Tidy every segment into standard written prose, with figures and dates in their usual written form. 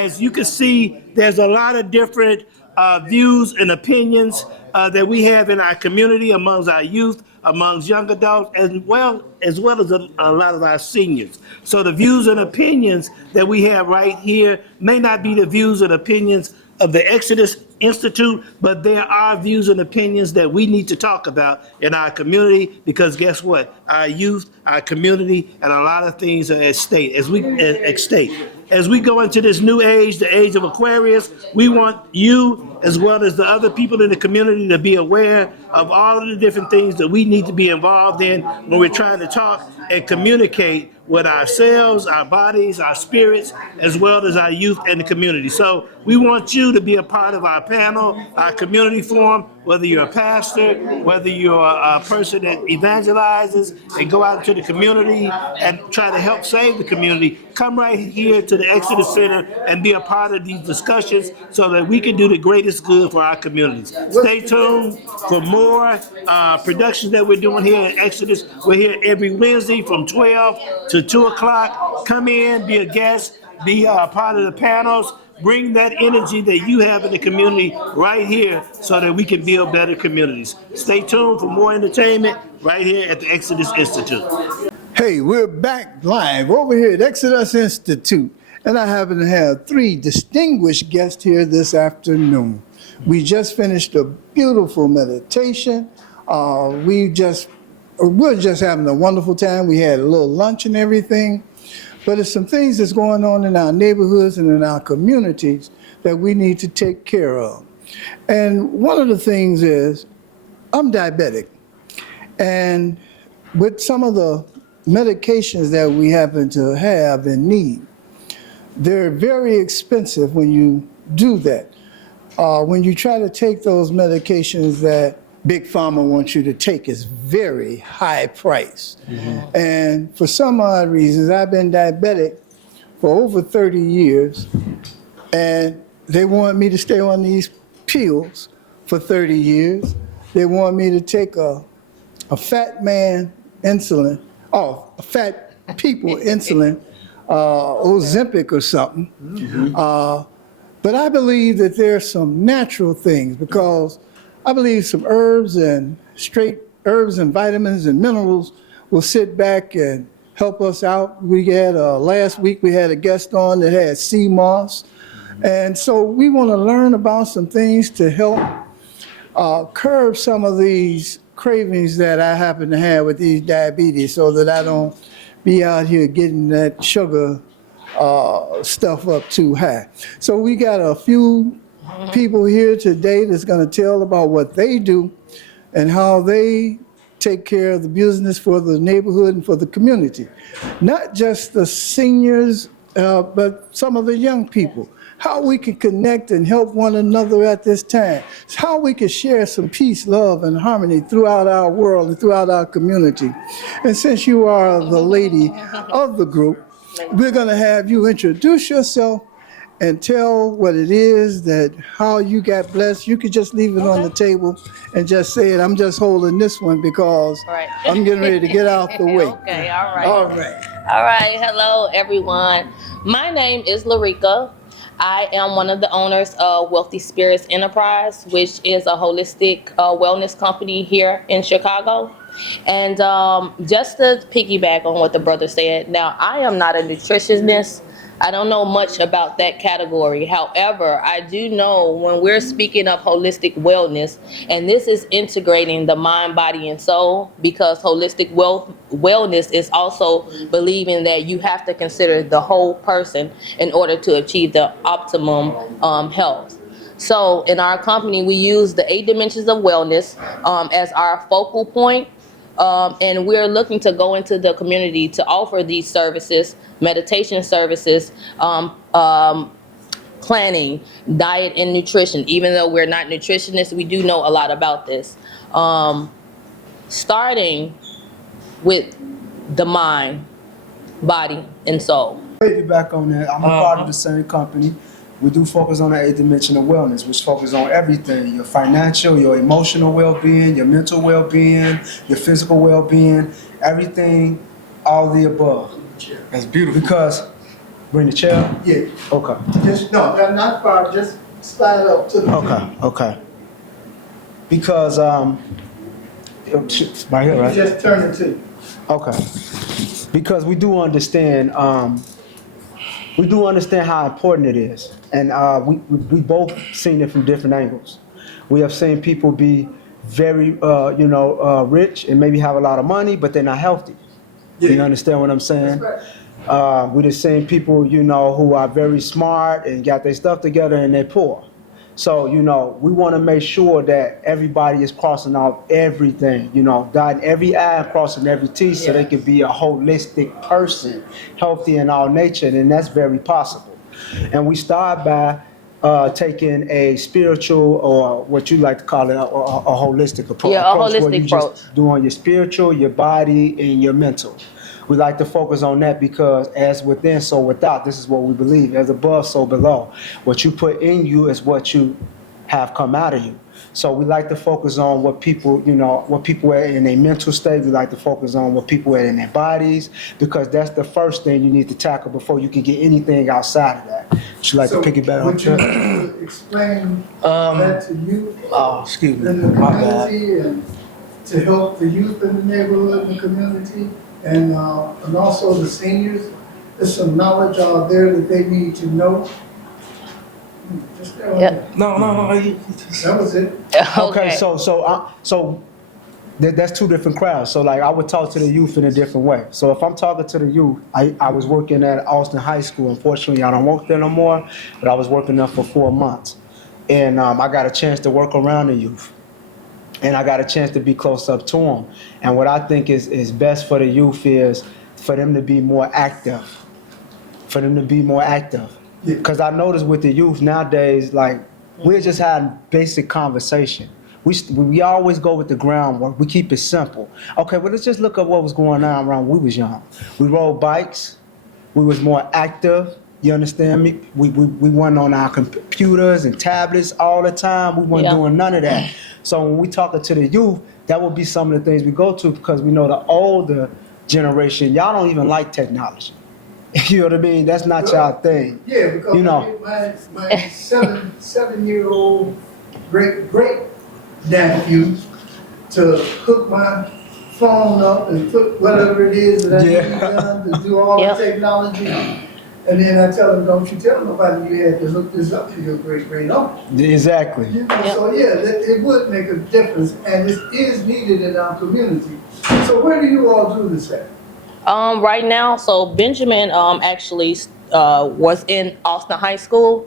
as you can see, there's a lot of different views and opinions that we have in our community, amongst our youth, amongst young adults, as well as a lot of our seniors. So the views and opinions that we have right here may not be the views and opinions of the Exodus Institute, but there are views and opinions that we need to talk about in our community, because guess what? Our youth, our community, and a lot of things are at stake. As we go into this new age, the age of Aquarius, we want you, as well as the other people in the community, to be aware of all of the different things that we need to be involved in when we're trying to talk and communicate with ourselves, our bodies, our spirits, as well as our youth and the community. So we want you to be a part of our panel, our community forum, whether you're a pastor, whether you're a person that evangelizes and go out into the community and try to help save the community. Come right here to the Exodus Center and be a part of these discussions so that we can do the greatest good for our communities. Stay tuned for more productions that we're doing here at Exodus. We're here every Wednesday from 12 to 2 o'clock. Come in, be a guest, be a part of the panels. Bring that energy that you have in the community right here so that we can build better communities. Stay tuned for more entertainment right here at the Exodus Institute. Hey, we're back live over here at Exodus Institute, and I happen to have three distinguished guests here this afternoon. We just finished a beautiful meditation. We're just having a wonderful time. We had a little lunch and everything. But there's some things that's going on in our neighborhoods and in our communities that we need to take care of. And one of the things is, I'm diabetic. And with some of the medications that we happen to have and need, they're very expensive when you do that. When you try to take those medications that Big Pharma wants you to take, is very high price. Mm-hmm. And for some odd reasons, I've been diabetic for over 30 years, and they want me to stay on these pills for 30 years. They want me to take a fat man insulin, a fat people insulin, Ozempic or something. Mm-hmm. But I believe that there's some natural things, because I believe some herbs and vitamins and minerals will sit back and help us out. We had last week we had a guest on that had sea moss, and so we want to learn about some things to help curb some of these cravings that I happen to have with these diabetes, so that I don't be out here getting that sugar stuff up too high. So we got a few people here today that's going to tell about what they do and how they take care of the business for the neighborhood and for the community. Not just the seniors, but some of the young people. How we can connect and help one another at this time. How we can share some peace, love, and harmony throughout our world and throughout our community. And since you are the lady of the group, we're going to have you introduce yourself and tell what it is, that how you got blessed. You could just leave it on the table and just say it. I'm just holding this one because I'm getting ready to get out the way. Okay, all right. All right. All right, hello everyone. My name is Larika. I am one of the owners of Wealthy Spirits Enterprise, which is a holistic wellness company here in Chicago. And just to piggyback on what the brother said, now I am not a nutritionist. I don't know much about that category. However, I do know when we're speaking of holistic wellness, and this is integrating the mind, body, and soul, because holistic wellness is also believing that you have to consider the whole person in order to achieve the optimum health. So in our company, we use the 8 dimensions of wellness as our focal point. And we're looking to go into the community to offer these services, meditation services, planning, diet, and nutrition. Even though we're not nutritionists, we do know a lot about this. Starting with the mind, body, and soul. Back on that, I'm a part of the same company. We do focus on the 8 dimension of wellness, which focuses on everything: your financial, your emotional well-being, your mental well-being, your physical well-being, everything, all the above. That's beautiful. Because Bring the chair? Yeah, Okay. just, no, not far, just slide up to the. Okay. Because, right here, You right? just turn it to. Okay. Because we do understand how important it is. And we both seen it from different angles. We have seen people be very, rich and maybe have a lot of money, but they're not healthy. You Yeah. understand what I'm saying? That's right. We the same people, who are very smart and got their stuff together and they're poor. So, we want to make sure that everybody is crossing out everything, dotting every I and crossing every T so they can be a holistic person, healthy in all nature, and that's very possible. And we start by taking a spiritual, or what you like to call it, a holistic approach. Yeah, a Where holistic you approach. just doing your spiritual, your body, and your mental. We like to focus on that because as within, so without. This is what we believe. As above, so below. What you put in you is what you have come out of you. So we like to focus on what people are in a mental state. We like to focus on what people are in their bodies, because that's the first thing you need to tackle before you can get anything outside of that. Would you like to pick it back up? Would you explain that to you Oh, excuse me. in the My bad. community and to help the youth in the neighborhood and the community and also the seniors? There's some knowledge out there that they need to know. Just stay on Yep. there. No. That was it. Okay, so that's two different crowds. So like I would talk to the youth in a different way. So if I'm talking to the youth, I was working at Austin High School. Unfortunately, I don't work there no more, but I was working there for 4 months. And I got a chance to work around the youth. And I got a chance to be close up to them. And what I think is best for the youth is for them to be more active. Yeah. Because I notice with the youth nowadays, like, we're just having basic conversation. We always go with the groundwork. We keep it simple. Okay, well, let's just look at what was going on around when we was young. We rode bikes. We was more active. You understand me? We weren't on our computers and tablets all the time. We weren't Yeah. doing none of that. So when we talking to the youth, that will be some of the things we go to, because we know the older generation, y'all don't even like technology. You know what I mean? That's not y'all thing. Yeah, because You know. my 7-year-old great nephew to hook my phone up and put whatever it is that I need done to do all Yep. the technology. And then I tell him, don't you tell nobody you had to hook this up to your great uncle. Exactly. You know, Yep. so yeah, it would make a difference, and it is needed in our community. So where do you all do this at? Right now, so Benjamin actually was in Austin High School.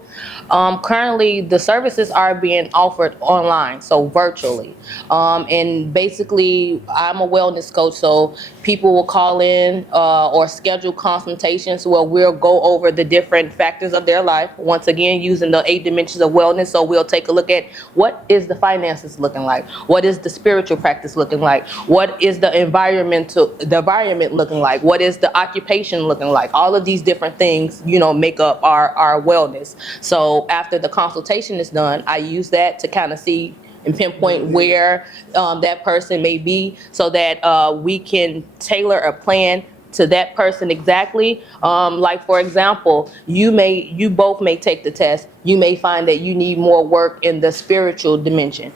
Currently, the services are being offered online, so virtually. And basically, I'm a wellness coach, so people will call in or schedule consultations where we'll go over the different factors of their life. Once again, using the 8 dimensions of wellness, so we'll take a look at what is the finances looking like, what is the spiritual practice looking like, what is the environment looking like, what is the occupation looking like. All of these different things, make up our wellness. So after the consultation is done, I use that to kind of see and pinpoint where that person may be, so that we can tailor a plan to that person exactly. Like for example, you both may take the test. You may find that you need more work in the spiritual dimension.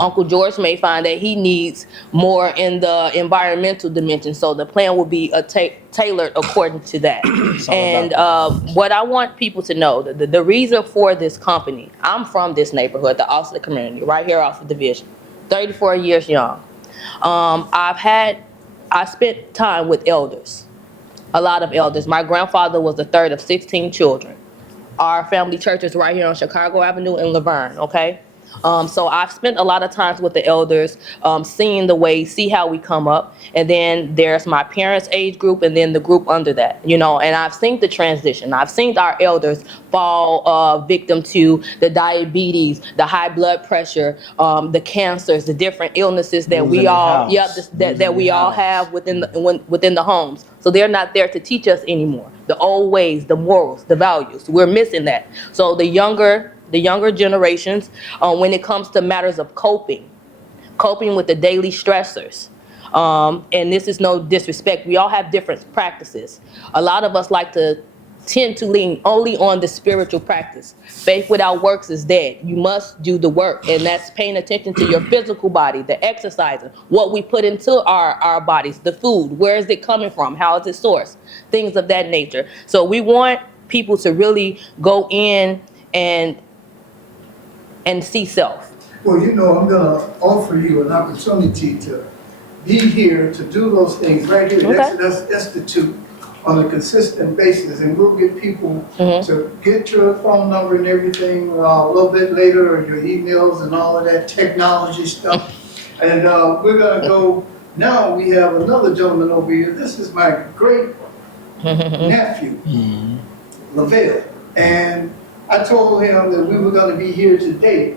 Uncle George may find that he needs more in the environmental dimension. So the plan will be tailored according to that. And what I want people to know, the reason for this company, I'm from this neighborhood, the Austin community, right here off of Division, 34 years young. I spent time with elders, a lot of elders. My grandfather was the third of 16 children. Our family church is right here on Chicago Avenue in Laverne, okay? So I've spent a lot of times with the elders, see how we come up. And then there's my parents' age group, and then the group under that, and I've seen the transition. I've seen our elders fall victim to the diabetes, the high blood pressure, the cancers, the different illnesses that we all have within the homes. So they're not there to teach us anymore. The old ways, the morals, the values, we're missing that. So the younger generations, when it comes to matters of coping with the daily stressors. And this is no disrespect. We all have different practices. A lot of us like to tend to lean only on the spiritual practice. Faith without works is dead. You must do the work, and that's paying attention to your physical body, the exercising, what we put into our bodies, the food, where is it coming from, how is it sourced, things of that nature. So we want people to really go in and see self. Well, you know, I'm going to offer you an opportunity to be here to do those things right here at Exodus Institute on a consistent basis, and we'll get people to get your phone number and everything a little bit later, or your emails and all of that technology stuff. And we're going to go, now we have another gentleman over here. This is my great nephew, Lavelle. And I told him that we were going to be here today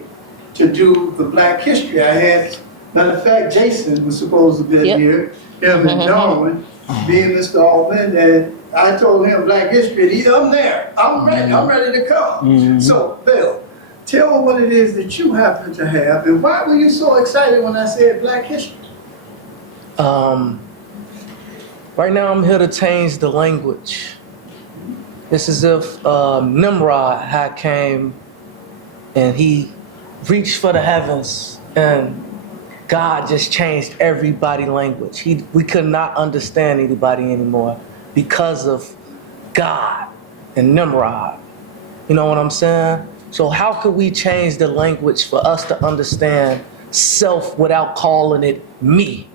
to do the Black History. I had, matter of fact, Jason was supposed to be here, him and Darwin, being Mr. Altman, and I told him Black History, I'm there, I'm ready to come. So, Bill, tell him what it is that you happen to have, and why were you so excited when I said Black History? Right now I'm here to change the language. It's as if Nimrod had came and he reached for the heavens, and God just changed everybody's language. We could not understand anybody anymore because of God and Nimrod. You know what I'm saying? So how could we change the language for us to understand self without calling it me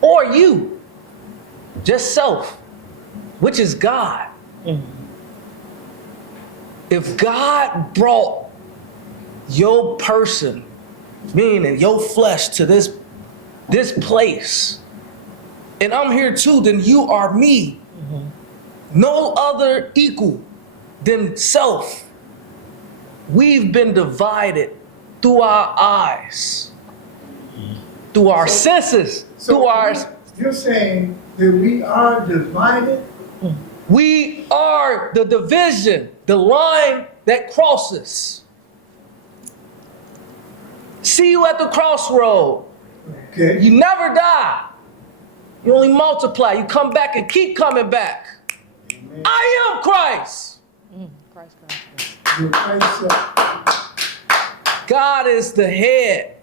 or you? Just self, which is God. If God brought your person, meaning your flesh, to this place, and I'm here too, then you are me. No other equal than self. We've been divided through our eyes, through our senses, through our... You're saying that we are divided? We are the division, the line that crosses. See you at the crossroad. Okay. You never die. You only multiply. You come back and keep coming back. Amen. I am Christ. You're Christ, sir. God is the head,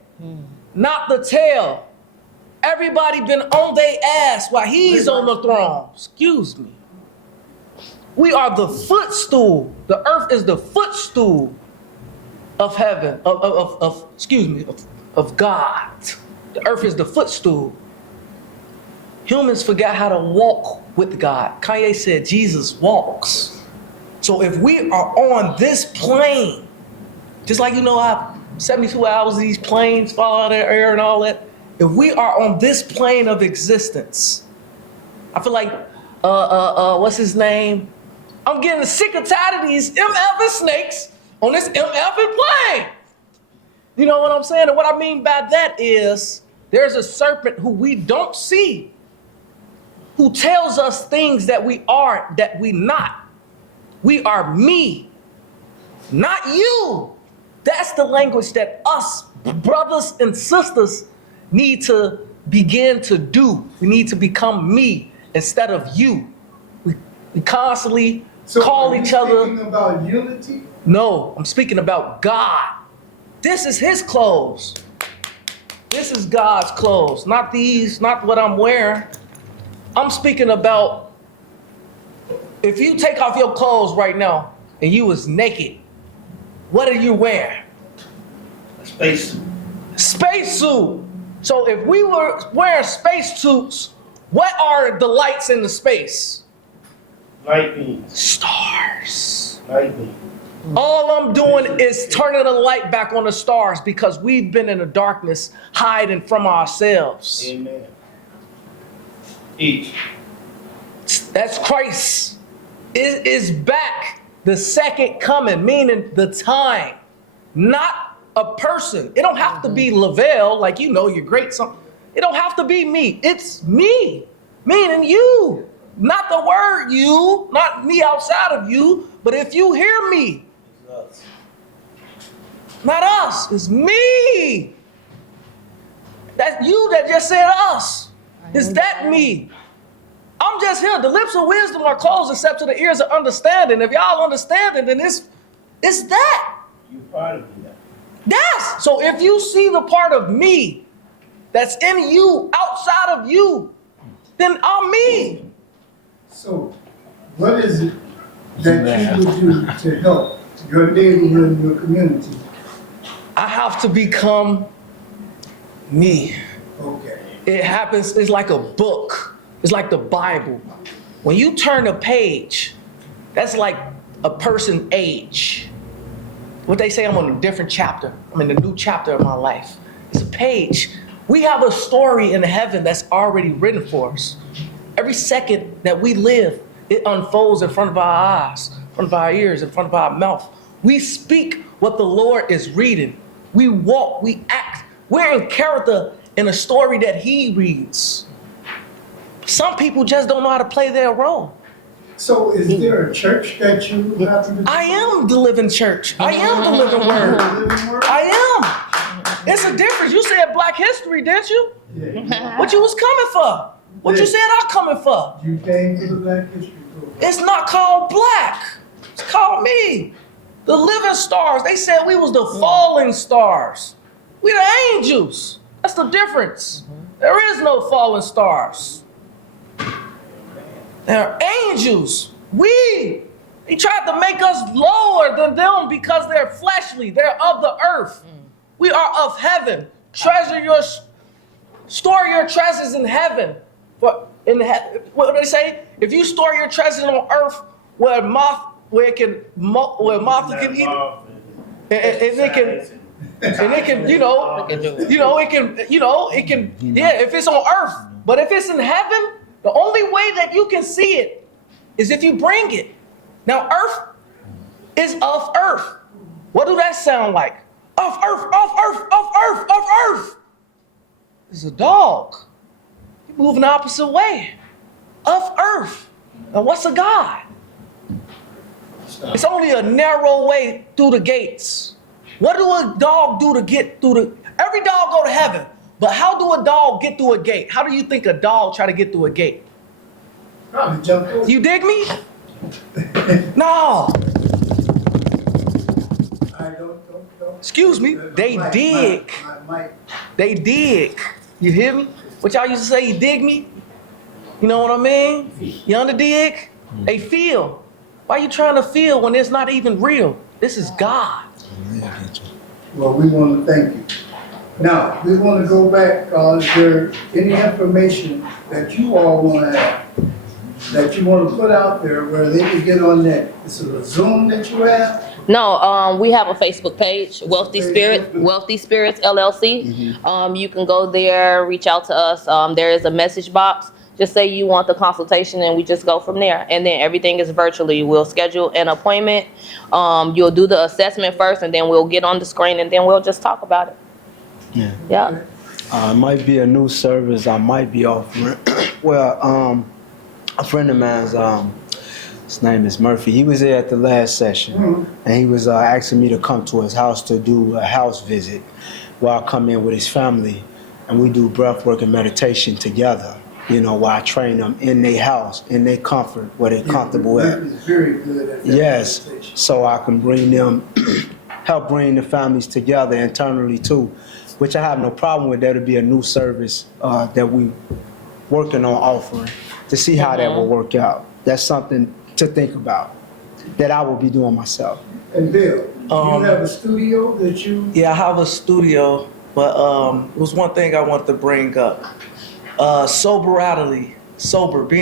not the tail. Everybody been on their ass while he's on the throne. Excuse me. We are the footstool. The earth is the footstool of heaven, of God. The earth is the footstool. Humans forgot how to walk with God. Kanye said Jesus walks. So if we are on this plane, just like you know how 72 hours of these planes fall out of the air and all that, if we are on this plane of existence, I feel like, what's his name? I'm getting sick and tired of these MF snakes on this MF plane. You know what I'm saying? And what I mean by that is there's a serpent who we don't see, who tells us things that we aren't, that we not. We are me, not you. That's the language that us brothers and sisters need to begin to do. We need to become me instead of you. We constantly call each other. Speaking about unity? No, I'm speaking about God. This is his clothes. This is God's clothes, not these, not what I'm wearing. I'm speaking about if you take off your clothes right now and you was naked, what are you wearing? A spacesuit. Spacesuit. So if we were wearing spacesuits, what are the lights in the space? Light beams. Stars. Light beams. All I'm doing is turning the light back on the stars because we've been in the darkness hiding from ourselves. Amen. Each. That's Christ. It is back. The second coming, meaning the time, not a person. It don't have to be Lavelle, like you know, you're great. It don't have to be me. It's me, meaning you. Not the word you, not me outside of you, but if you hear me, not us, it's me. That's you that just said us. Is that me? I'm just here. The lips of wisdom are closed except to the ears of understanding. If y'all understand it, then it's that. You're part of that. Yes. So if you see the part of me that's in you, outside of you, then I'm me. So, what is it that you would do to help your neighborhood and your community? I have to become me. Okay. It happens, it's like a book. It's like the Bible. When you turn a page, that's like a person's age. What they say, I'm on a different chapter. I'm in a new chapter of my life. It's a page. We have a story in heaven that's already written for us. Every second that we live, it unfolds in front of our eyes, in front of our ears, in front of our mouth. We speak what the Lord is reading. We walk, we act. We're in character in a story that He reads. Some people just don't know how to play their role. So, is there a church that you happen to? I am the living church. I am the living word. Living Word? I am. It's a difference. You said Black History, didn't you? Yeah. What you was coming for? What you said I'm coming for? You came to the Black History Program. It's not called black. It's called me. The living stars. They said we was the falling stars. We the angels. That's the difference. There is no fallen stars. They're angels. They tried to make us lower than them because they're fleshly. They're of the earth. We are of heaven. Store your treasures in heaven. What do they say? If you store your treasures on earth, where moth can eat it, and it can, if it's on earth. But if it's in heaven, the only way that you can see it is if you bring it. Now, earth is of earth. What do that sound like? Of earth, of earth, of earth, of earth. It's a dog. You're moving the opposite way. Of earth. Now, what's a God? It's only a narrow way through the gates. What do a dog do to get through the... Every dog go to heaven, but how do a dog get through a gate? How do you think a dog try to get through a gate? Probably jump over. You dig me? No. Don't. Excuse me. They dig. They dig. You hear me? What y'all used to say, you dig me? You know what I mean? You under dig? They feel. Why you trying to feel when it's not even real? This is God. Well, we want to thank you. Now, we want to go back. Is there any information that you all want to have, that you want to put out there where they can get on that? This is a Zoom that you have? No, we have a Facebook page, Wealthy Spirits LLC. You can go there, reach out to us. There is a message box. Just say you want the consultation and we just go from there. And then everything is virtually. We'll schedule an appointment. You'll do the assessment first and then we'll get on the screen and then we'll just talk about it. Yeah. It might be a new service I might be offering. Well, a friend of mine's, his name is Murphy. He was there at the last session, and he was asking me to come to his house to do a house visit while I come in with his family, and we do breath work and meditation together, while I train them in their house, in their comfort, where they're comfortable at. Is very good at that. Yes, meditation. so I can bring them, help bring the families together internally too, which I have no problem with. That'll be a new service that we working on offering to see how that will work out. That's something to think about that I will be doing myself. And Bill, you have a studio that you... Yeah, I have a studio, but it was one thing I wanted to bring up. Being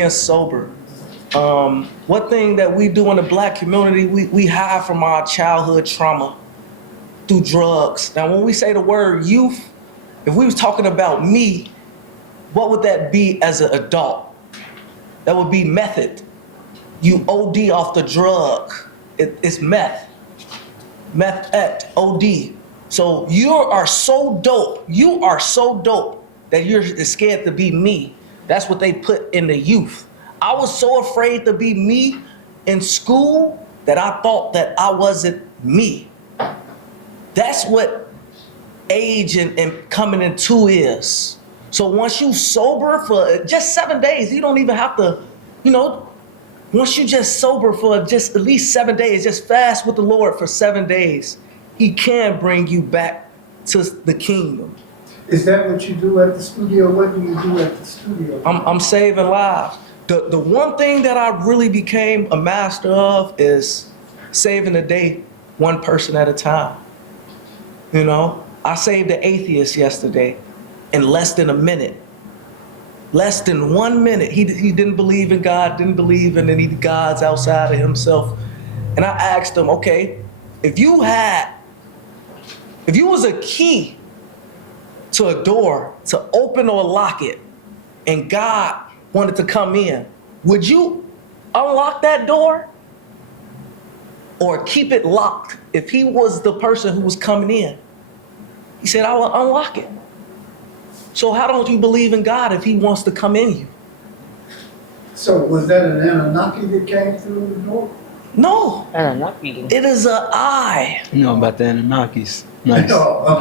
sober. One thing that we do in the Black community, we hide from our childhood trauma through drugs. Now, when we say the word youth, if we was talking about me, what would that be as an adult? That would be method. You OD off the drug. It's meth. Meth at OD. So you are so dope. You are so dope that you're scared to be me. That's what they put in the youth. I was so afraid to be me in school that I thought that I wasn't me. That's what age and coming into is. So once you sober for just 7 days, you don't even have to You know, once you just sober for just at least 7 days, just fast with the Lord for 7 days, he can bring you back to the kingdom. Is that what you do at the studio? What do you do at the studio? I'm saving lives. The one thing that I really became a master of is saving the day one person at a time. You know, I saved an atheist yesterday in less than a minute. Less than 1 minute. He didn't believe in God, didn't believe in any gods outside of himself. And I asked him, okay, if you was a key to a door to open or lock it, and God wanted to come in, would you unlock that door or keep it locked if he was the person who was coming in? He said, I will unlock it. So how don't you believe in God if he wants to come in you? So was that an Anunnaki that came through the door? No, Anunnaki. it is an eye. You know about the Anunnakis. Nice.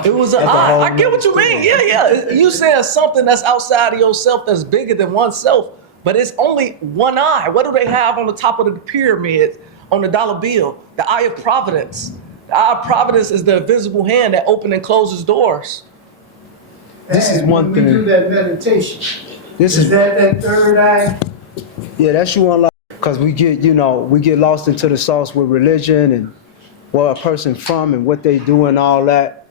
It was an That's a eye. whole I get what you nother mean. story. Yeah. You saying something that's outside of yourself that's bigger than oneself, but it's only one eye. What do they have on the top of the pyramid on the dollar bill? The eye of providence. The eye of providence is the invisible hand that opens and closes doors. This is one when we do thing. that meditation, This is is that third eye? Yeah, that's you unlock. Because we get lost into the sauce with religion and where a person from and what they do and all that.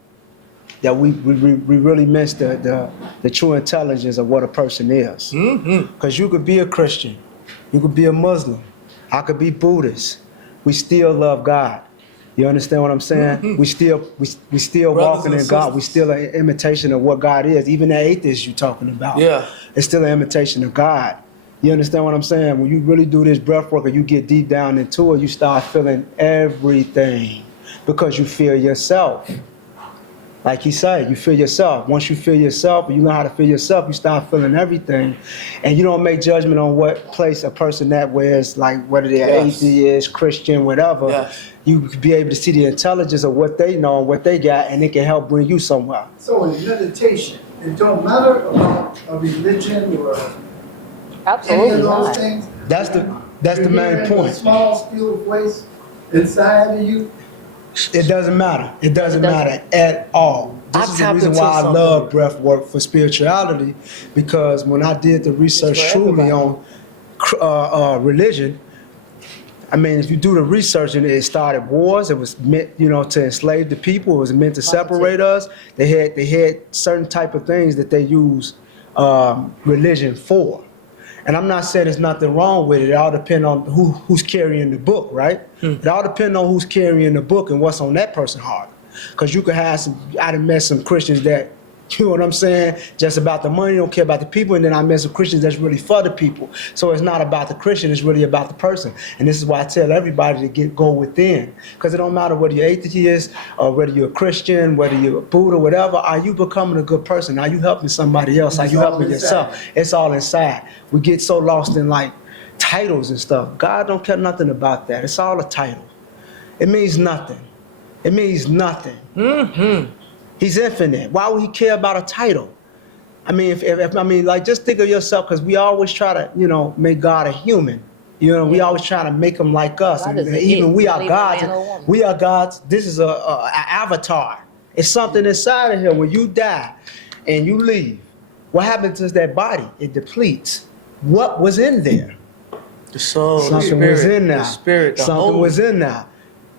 That we really miss the true intelligence of what a person is. Because you could be a Christian, you could be a Muslim, I could be Buddhist. We still love God. You understand what I'm saying? We still Brothers walking and in God. We sisters. still an imitation of what God is. Even the atheist you're talking about. Yeah. It's still an imitation of God. You understand what I'm saying? When you really do this breath work and you get deep down into it, you start feeling everything because you feel yourself. Like he said, you feel yourself. Once you feel yourself, you know how to feel yourself, you start feeling everything. And you don't make judgment on what place a person that wears, like whether they're Yes. atheist, Christian, whatever. Yes. You could be able to see the intelligence of what they know and what they got, and it can help bring you somewhere. So in meditation, it don't matter about a religion or any Absolutely of those not. things. That's the You're main hearing point. A small, still voice inside of you. It doesn't matter. It doesn't It doesn't. matter at all. I This is the tapped reason into why I something. love breath work for spirituality, because when I did the research It's for truly everybody. on religion, I mean, if you do the research and it started wars, it was meant, to enslave the people. It was meant to separate us. They had certain type of things that they use religion for. And I'm not saying there's nothing wrong with it. It all depends on who's carrying the book, right? It all depends on who's carrying the book and what's on that person's heart. Because you could have I done met some Christians that, you know what I'm saying, just about the money, don't care about the people. And then I met some Christians that's really for the people. So it's not about the Christian, it's really about the person. And this is why I tell everybody to go within. Because it don't matter whether you're atheist or whether you're a Christian, whether you're a Buddha, whatever. Are you becoming a good person? Are you helping somebody else? Are It's you all helping inside. yourself? It's all inside. We get so lost in like titles and stuff. God don't care nothing about that. It's all a title. It means nothing. It means nothing. He's infinite. Why would he care about a title? I mean, like, just think of yourself, because we always try to, make God a human. We always try to make him like us. God And is a even it, we not are even a gods. man or woman. We are gods. This is a avatar. It's something inside of him. When you die and you leave, what happens to that body? It depletes. What was in there? The soul, the Something spirit, was in there. the spirit, the Something whole. was in there,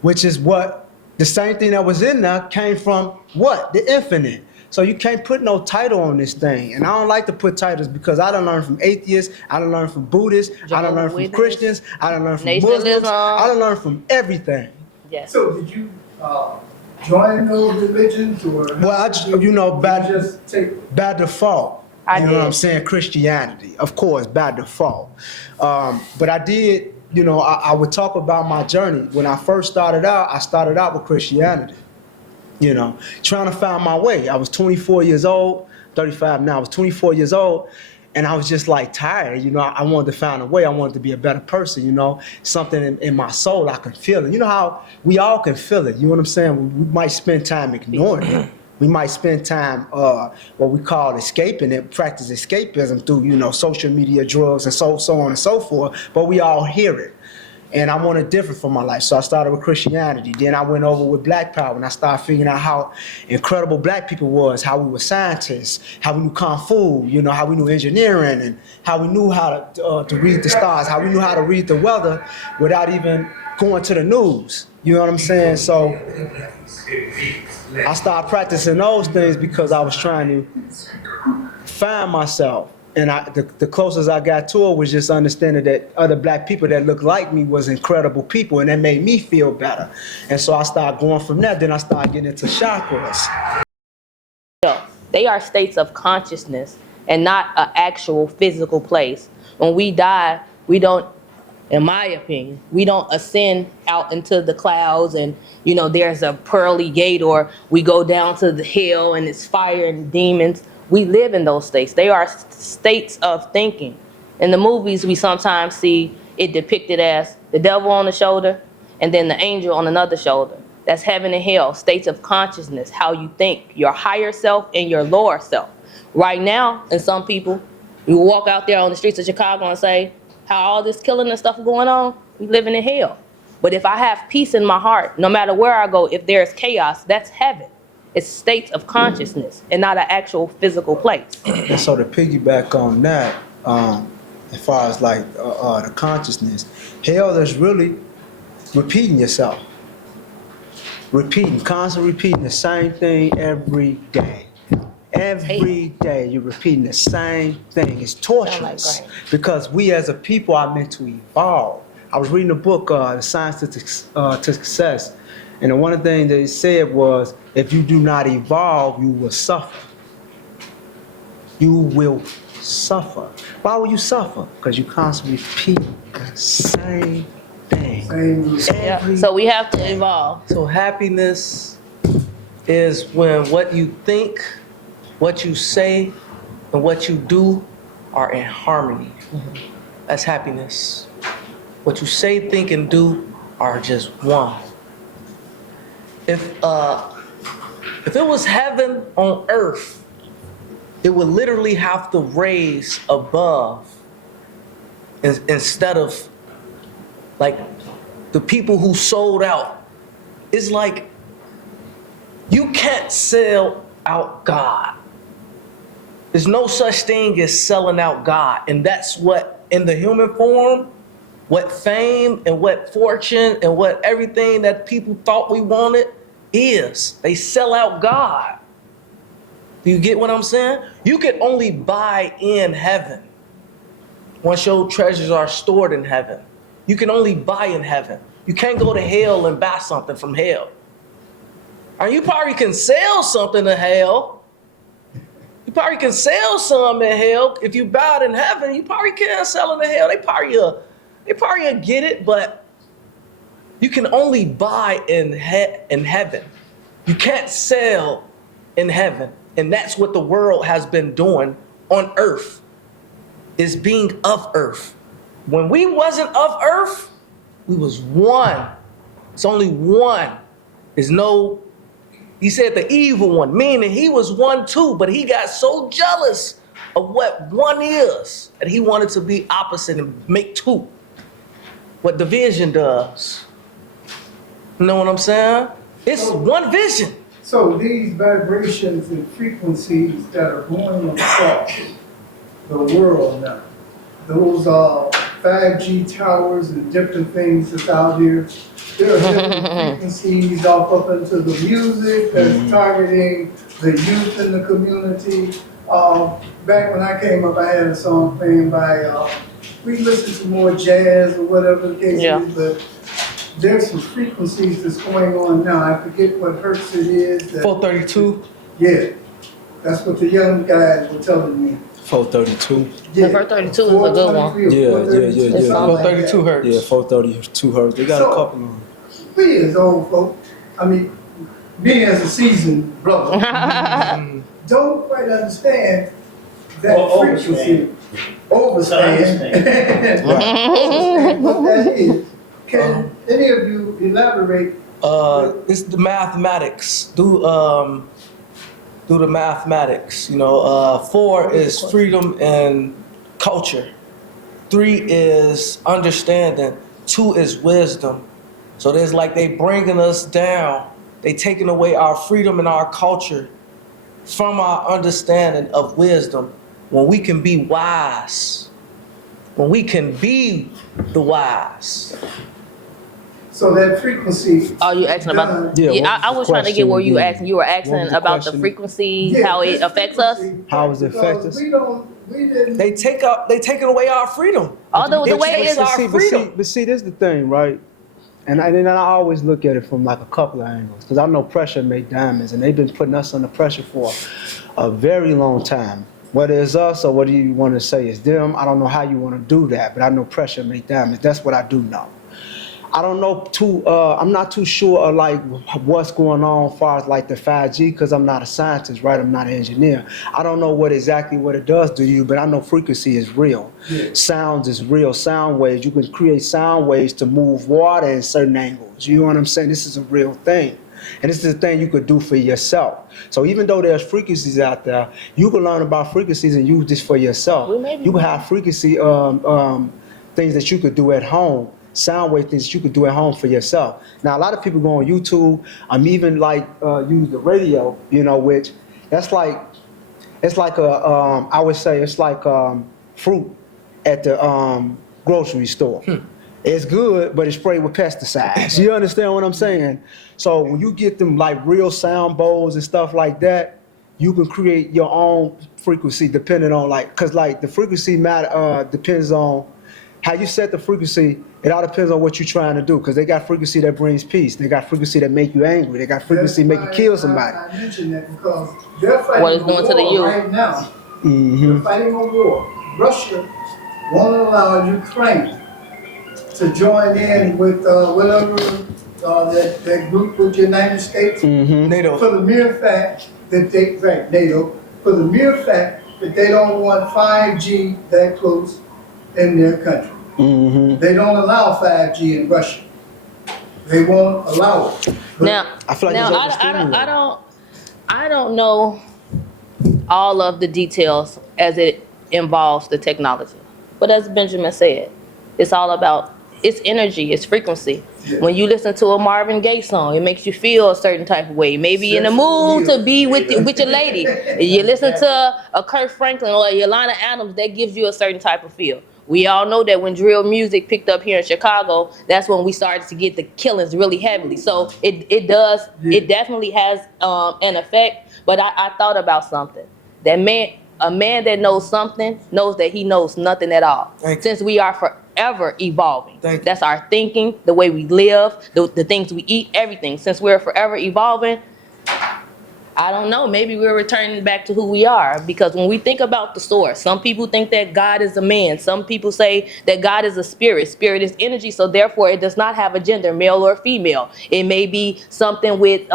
which is what the same thing that was in there came from. What? The infinite. So you can't put no title on this thing. And I don't like to put titles, because I done learned from atheists, I done learned from Buddhists, I done learned from Witness, Christians, I done learned from Nation Muslims, Islam. I done learned from everything. Yes. So did you join those religions or? Well, you just take. by default. I You know what did. I'm saying? Christianity, of course, by default. But I did, I would talk about my journey. When I first started out, I started out with Christianity. Trying to find my way. I was 24 years old, 35 now. I was 24 years old, and I was just like tired. I wanted to find a way. I wanted to be a better person. Something in my soul, I could feel it. You know how we all can feel it. You know what I'm saying? We might spend time ignoring it, We might spend time, what we call escaping it, practice escapism through, social media, drugs, and so on and so forth. But we all hear it. And I wanted different for my life. So I started with Christianity. Then I went over with Black Power, and I started figuring out how incredible Black people was, how we were scientists, how we knew Kung Fu, how we knew engineering, and how we knew how to read the stars, how we knew how to read the weather without even going to the news. You know what I'm saying? So I started practicing those things because I was trying to find myself. And the closest I got to it was just understanding that other Black people that looked like me was incredible people, and that made me feel better. And so I started going from there. Then I started getting into chakras. They are states of consciousness and not an actual physical place. When we die, we don't, in my opinion, we don't ascend out into the clouds and, there's a pearly gate, or we go down to the hell and it's fire and demons. We live in those states. They are states of thinking. In the movies, we sometimes see it depicted as the devil on the shoulder and then the angel on another shoulder. That's heaven and hell, states of consciousness, how you think, your higher self and your lower self. Right now, and some people, you walk out there on the streets of Chicago and say, how all this killing and stuff going on, we living in hell. But if I have peace in my heart, no matter where I go, if there's chaos, that's heaven. It's states of consciousness and not an actual physical place. And so to piggyback on that, as far as like the consciousness, hell is really repeating yourself. Constantly repeating the same thing every day. Every day you're repeating the same thing. It's torturous because we as a people are meant to evolve. I was reading a book, The Science to Success, and one of the things they said was, if you do not evolve, you will suffer. You will suffer. Why will you suffer? Because you constantly repeat the same thing. So we have to evolve. So happiness is when what you think, what you say, and what you do are in harmony. That's happiness. What you say, think, and do are just one. If it was heaven on earth, it would literally have to raise above instead of like the people who sold out. It's like you can't sell out God. There's no such thing as selling out God. And that's what, in the human form, what fame and what fortune and what everything that people thought we wanted is. They sell out God. Do you get what I'm saying? You can only buy in heaven once your treasures are stored in heaven. You can only buy in heaven. You can't go to hell and buy something from hell. Or you probably can sell something to hell. You probably can sell some in hell. If you buy it in heaven, you probably can't sell it in hell. They probably get it, but you can only buy in heaven. You can't sell in heaven. And that's what the world has been doing on earth, is being of earth. When we wasn't of earth, we was one. It's only one. There's no, he said the evil one, meaning he was one too, but he got so jealous of what one is that he wanted to be opposite and make two. What division does. You know what I'm saying? It's one vision. So these vibrations and frequencies that are going across the world now, those are 5G towers and different things that's out here. There are different frequencies off up into the music that's targeting the youth in the community. Back when I came up, I had a song playing by, we listened to more jazz or whatever the case is, but there's some frequencies that's going on now. I forget what hertz it is. 432? Yeah, that's what the young guys were telling me. 432. Yeah. The 432 is a good one. Yeah. 432 hertz. Yeah, 432 hertz. They got a couple of them. We as old folk, I mean, me as a seasoned brother, don't quite understand that frequency. Overstand. Overstand what that is. Can any of you elaborate? It's the mathematics. do the mathematics. 4 is freedom and culture. 3 is understanding. 2 is wisdom. So there's like they bringing us down. They taking away our freedom and our culture from our understanding of wisdom. When we can be wise. When we can be the wise. So that frequency. Oh, you asking about? Yeah, Yeah, what was I the was trying to get question where you again? asking. You were What asking was the about the question? frequency, how it affects us. How it affects us? We didn't. They taking away our freedom. Although the It way takes is our freedom. But see, this is the thing, right? And I always look at it from like a couple of angles, because I know pressure make diamonds, and they've been putting us under pressure for a very long time. Whether it's us or whether you want to say it's them, I don't know how you want to do that, but I know pressure make diamonds. That's what I do know. I don't know I'm not too sure of like what's going on as far as like the 5G, because I'm not a scientist, right? I'm not an engineer. I don't know what it does to you, but I know frequency is real. Yeah. Sounds is real. Sound waves. You can create sound waves to move water in certain angles. You know what I'm saying? This is a real thing. And this is a thing you could do for yourself. So even though there's frequencies out there, you can learn about frequencies and use this for yourself. You can have frequency things that you could do at home. Sound wave things you could do at home for yourself. Now, a lot of people go on YouTube. Even like use the radio, which that's like, it's like I would say it's like fruit at the grocery store. It's good, but it's sprayed with pesticides. You understand what I'm saying? So when you get them like real sound bowls and stuff like that, you can create your own frequency depending on because the frequency depends on how you set the frequency. It all depends on what you're trying to do, because they got frequency that brings peace. They got frequency that make you angry. They got frequency make you kill somebody. I mentioned that because they're fighting What it's doing to the war youth. right now. Mm-hmm. They're fighting a war. Russia won't allow Ukraine to join in with whatever that group with the United States. Mm-hmm. NATO. For the mere fact that NATO, for the mere fact that they don't want 5G that close in their country. Mm-hmm. They don't allow 5G in Russia. They won't allow it. But Now, I feel like I don't know all of the details as it involves the technology. But as Benjamin said, it's all about it's energy, it's frequency. Yeah. When you listen to a Marvin Gaye song, it makes you feel a certain type of way. Maybe in the mood to be with your lady. You listen to a Kirk Franklin or a Yolanda Adams, that gives you a certain type of feel. We all know that when drill music picked up here in Chicago, that's when we started to get the killings really heavily. So it definitely has an effect. But I thought about something. A man that knows something knows that he knows nothing at all. Since we are forever evolving. That's our thinking, the way we live, the things we eat, everything. Since we're forever evolving, I don't know, maybe we're returning back to who we are. Because when we think about the source, some people think that God is a man. Some people say that God is a spirit. Spirit is energy, so therefore it does not have a gender, male or female. It may be something with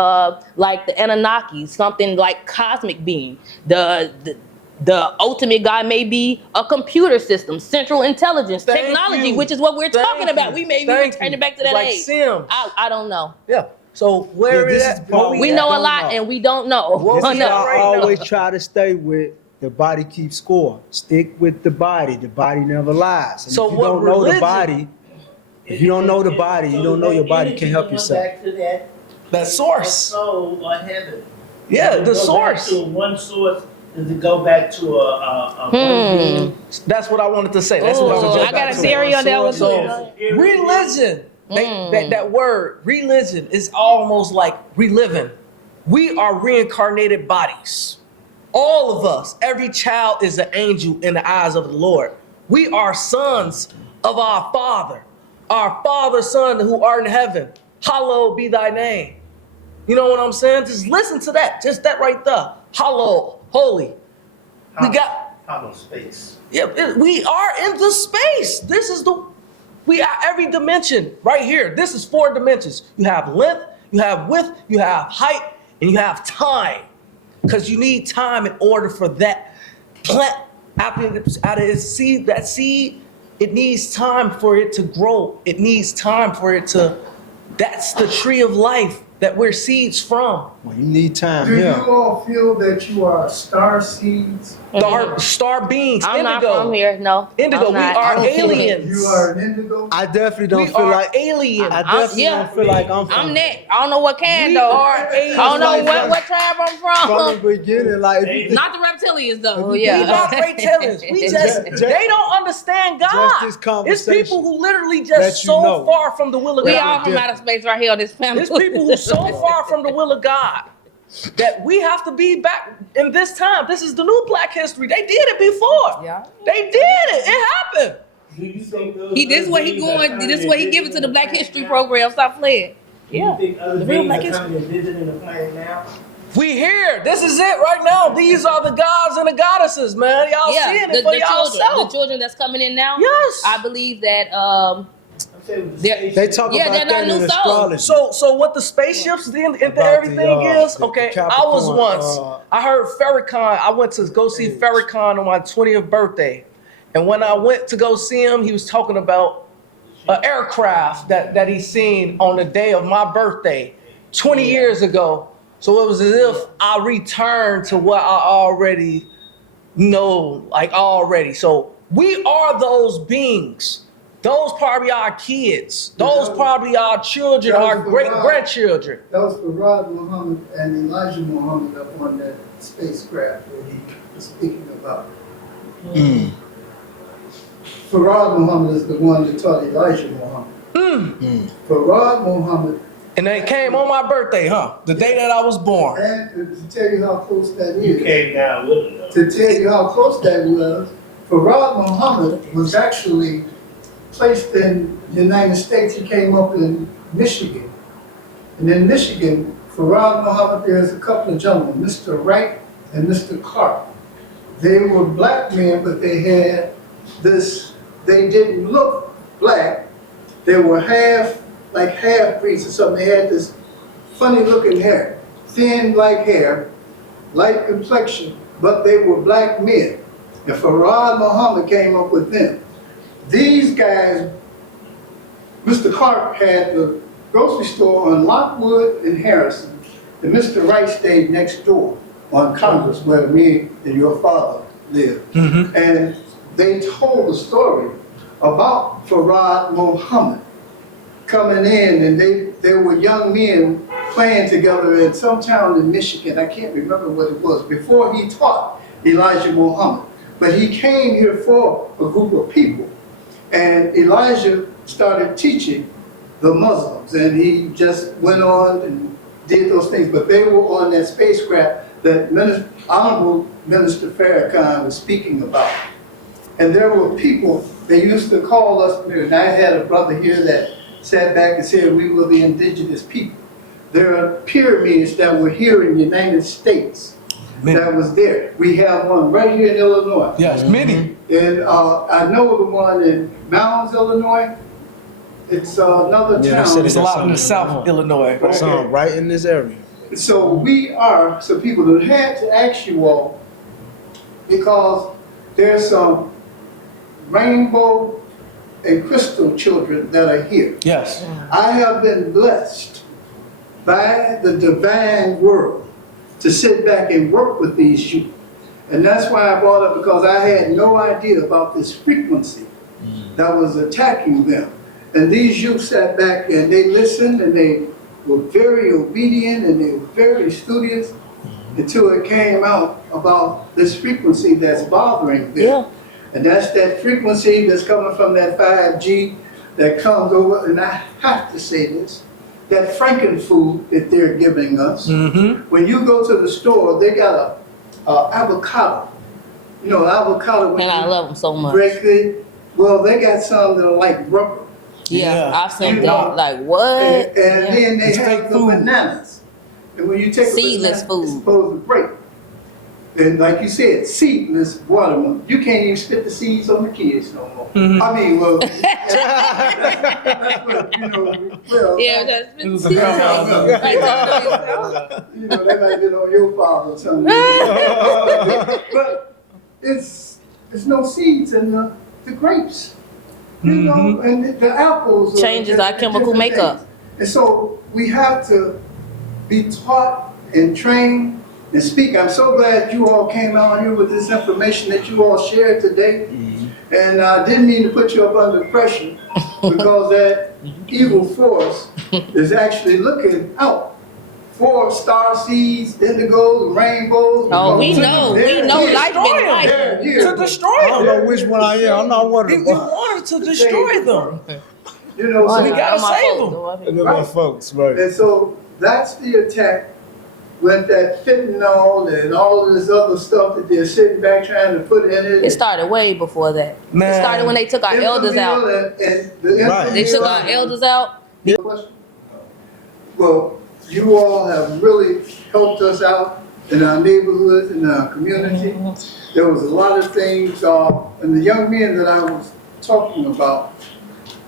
like the Anunnaki, something like cosmic being. The ultimate God may be a computer system, central intelligence, technology, which is what we're talking about. We may be returning back to that like age. Sims. I don't know. Yeah. So where is that? We know a lot and we don't know. This is why I always try to stay with the body keeps score. Stick with the body. The body never lies. And So if you what don't know the religion- body, if you don't know the body, you don't know your body can't help yourself. Back to That source. soul or heaven. Yeah, To the go source. Back to one source is to go back to a one being. That's what I wanted to say. That's what I was Ooh, just I got about a to theory on that one So, too. religion. That word, religion, is almost like reliving. We are reincarnated bodies. All of us, every child is an angel in the eyes of the Lord. We are sons of our Father. Our Father, Son, who art in heaven. Hallowed be thy name. You know what I'm saying? Just listen to that. Just that right there. Hallowed, holy. We got hollow space. Yeah, we are in the space. We are every dimension right here. This is 4 dimensions. You have length, you have width, you have height, and you have time. Because you need time in order for that plant out of its seed, that seed, it needs time for it to grow. It needs time for it to, that's the tree of life. that we're seeds from. Well, you need time Do here. you all feel that you are star seeds? Star beings, I'm not indigo. from here. No. Indigo, I'm we not. are don't feel it. aliens. You are an indigo? I definitely don't We feel are like aliens. I definitely yeah. don't feel like I'm from I'm next. I don't know what can We though. are I don't know aliens. what tribe I'm from the from. beginning. Like, if you Not the reptilians though. We We Yeah. not reptilians. We just, they don't understand God. this It's conversation people who literally that just you so know. far from the will of We God. all from outer space right here on this panel. It's people who so far from the will of God that we have to be back in this time. This is the new Black history. They did it before. Yeah. They did it. It happened. Do you think those This other what he beings are going. coming This what he and giving to the visiting Black planet History now? program. Stop playing. Do you think other The real beings Black are History. coming and visiting the planet now? We here. This is it right now. These are the gods and the goddesses, man. Y'all seeing it for the yourself. children that's coming in now. Yes. I believe that I'm saying with the They're- spaceship. they talk Yeah, about they're not that in new souls. astrology. So what the spaceships and About everything the, is? the Okay, I was Capricorn, once. I heard Farrakhan. I went to go see Farrakhan on my 20th birthday, and when I went to go see him, he was talking about an aircraft that he seen on the day of my birthday, 20 years ago. So it was as if I returned to what I already know, like already. So we are those beings. Those probably our kids. Those probably our children, our great grandchildren. That was Farad Muhammad and Elijah Muhammad up on that spacecraft that he was speaking about. Farad Muhammad is the one that taught Elijah Muhammad. Farad Muhammad, And they came on my birthday, huh? The day that I was born. and to tell you how close that You is, came down with them. to tell you how close that was, Farad Muhammad was actually placed in the United States. He came up in Michigan. And in Michigan, Farad Muhammad, there's a couple of gentlemen, Mr. Wright and Mr. Clark. They were black men, but they had this, they didn't look black. They were like half-breeds or something. They had this funny looking hair, thin black hair, light complexion, but they were black men. And Farad Muhammad came up with them. These guys, Mr. Clark had the grocery store on Lockwood and Harrison, and Mr. Wright stayed next door on Congress, where me and your father lived. And they told a story about Farad Muhammad coming in, and they were young men playing together in some town in Michigan. I can't remember what it was, before he taught Elijah Muhammad. But he came here for a group of people. And Elijah started teaching the Muslims, and he just went on and did those things. But they were on that spacecraft that Honorable Minister Farrakhan was speaking about. And there were people, they used to call us, and I had a brother here that sat back and said we were the indigenous people. There are pyramids that were here in the United States that was there. We have one right here in Illinois. Yes, many. And I know the one in Mounds, Illinois. It's another Yeah, town. they said There's a lot in the South of Illinois. Okay. Some right in this area. So so people that had to ask you all, because there's some rainbow and crystal children that are here. Yes. I have been blessed by the divine world to sit back and work with these youth. And that's why I brought up, because I had no idea about this frequency that was attacking them. And these youth sat back and they listened, and they were very obedient, and they were very studious until it came out about this frequency that's bothering them. Yeah. And that's that frequency that's coming from that 5G that comes over, and I have to say this, that frankenfood that they're giving us. When you go to the store, they got a avocado. You know, avocado. And I love them so much. break it. Well, they got some that are like rubber. Yeah, Yeah. I've seen You that. know, Like what? And Yeah. then they It's have fake the food. bananas. And when you take Seedless a banana, food. it's supposed to break. And like you said, seedless watermelon. You can't even spit the seeds on the kids no more. I mean, well, that's what, you know, well, Yeah, that's It was a been grandma. you know, they might get on your father or something. But it's no seeds in the grapes. You know, and the apples. Changes our chemical different makeup. things. And so we have to be taught and trained and speak. I'm so glad you all came out here with this information that you all shared today. And I didn't mean to put you up under pressure because that evil force is actually looking out for star seeds, indigos, rainbows. Oh, we know life been Destroy life. to destroy I don't know them. which one I am. I'm not one of He them. wanted to destroy them. You know, so We gotta save them. They're my folks, right? and so that's the attack with that fentanyl and all of this other stuff that they're sitting back trying to put in it. It started way before that. Man. It started when they took our elders out. And the Right. They took our elders out. Well, you all have really helped us out in our neighborhoods, in our community. There was a lot of things, and the young men that I was talking about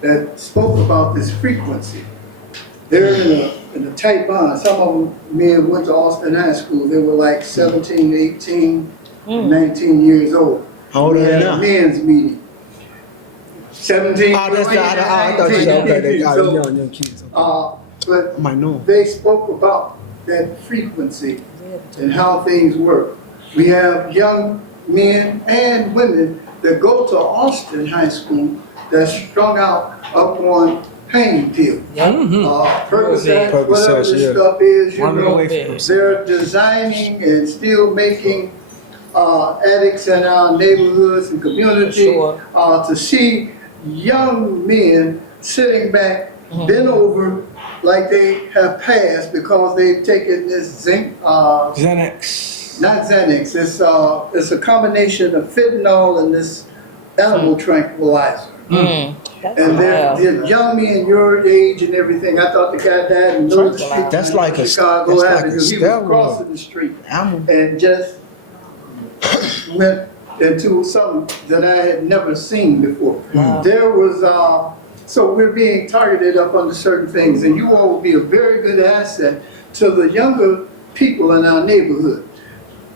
that spoke about this frequency. They're in a tight bond. Some of them men went to Austin High School. They were like 17, 18, 19 years old. How old are We they had now? a men's meeting. 17. Oh, that's I thought you said, okay, they got So, young kids. But I might know. they spoke about that frequency and how things work. We have young men and women that go to Austin High School that's strung out up on pain pills. Percocet, whatever Percocets, this yeah. stuff is, you Running know, away from them. they're designing and still making addicts in our neighborhoods and community Sure. to see young men sitting back, bent over, like they have passed because they've taken this zinc, Xanax. not Xanax, it's a combination of fentanyl and this animal tranquilizer. And they're young men your age and everything. I thought the guy died in the middle of the street. That's like a- Chicago that's like a Avenue. He was steroid. crossing the street Animal. and just went into something that I had never seen before. There was, so we're being targeted up under certain things, and you all will be a very good asset to the younger people in our neighborhood.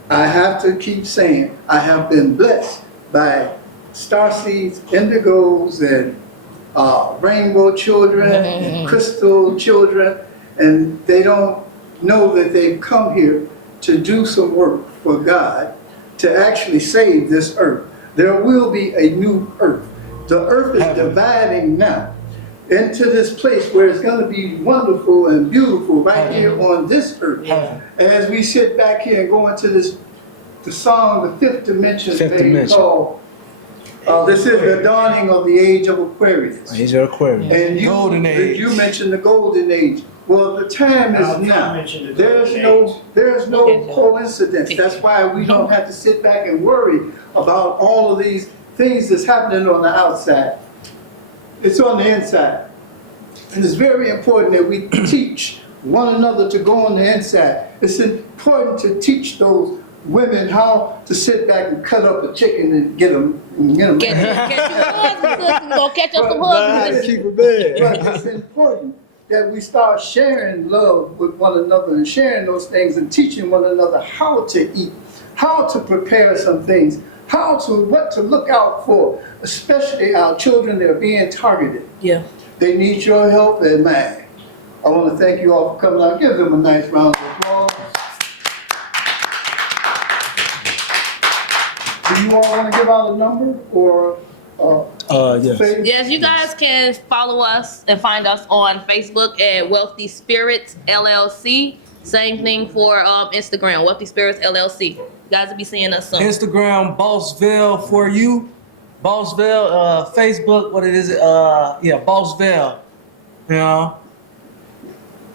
I have to keep saying, I have been blessed by starseeds, indigos, and rainbow children, and crystal children, and they don't know that they've come here to do some work for God, to actually save this earth. There will be a new earth. The earth is dividing now into this place where it's going to be wonderful and beautiful right here on this earth. As we sit back here and go into this, the song, The Fifth Dimension, Fifth they Dimension. call, this is the dawning of the age of Aquarius. Age of Aquarius. And Golden age. you mentioned the golden age. Well, the time is now. There's no coincidence. That's why we don't have to sit back and worry about all of these things that's happening on the outside. It's on the inside. And it's very important that we teach one another to go on the inside. It's important to teach those women how to sit back and cut up a chicken and get them. Catch you gonna catch us some But- husbands. Keep it bad. But it's important that we start sharing love with one another and sharing those things and teaching one another how to eat, how to prepare some things, what to look out for, especially our children that are being targeted. Yeah. They need your help and mine. I want to thank you all for coming out. Give them a nice round of applause. Do you all want to give out a number or? Yes. say- Yes, you guys can follow us and find us on Facebook at Wealthy Spirits LLC. Same thing for Instagram, Wealthy Spirits LLC. You guys will be seeing us soon. Instagram, Bossville for you. Bossville, Facebook, what it is? Yeah, Bossville. You know?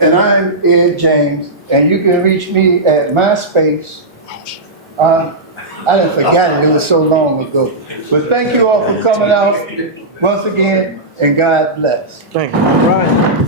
And I'm Ed James, and you can reach me at MySpace. I done forgot it was so long ago. But thank you all for coming out once again, and God bless. Thank you. All right.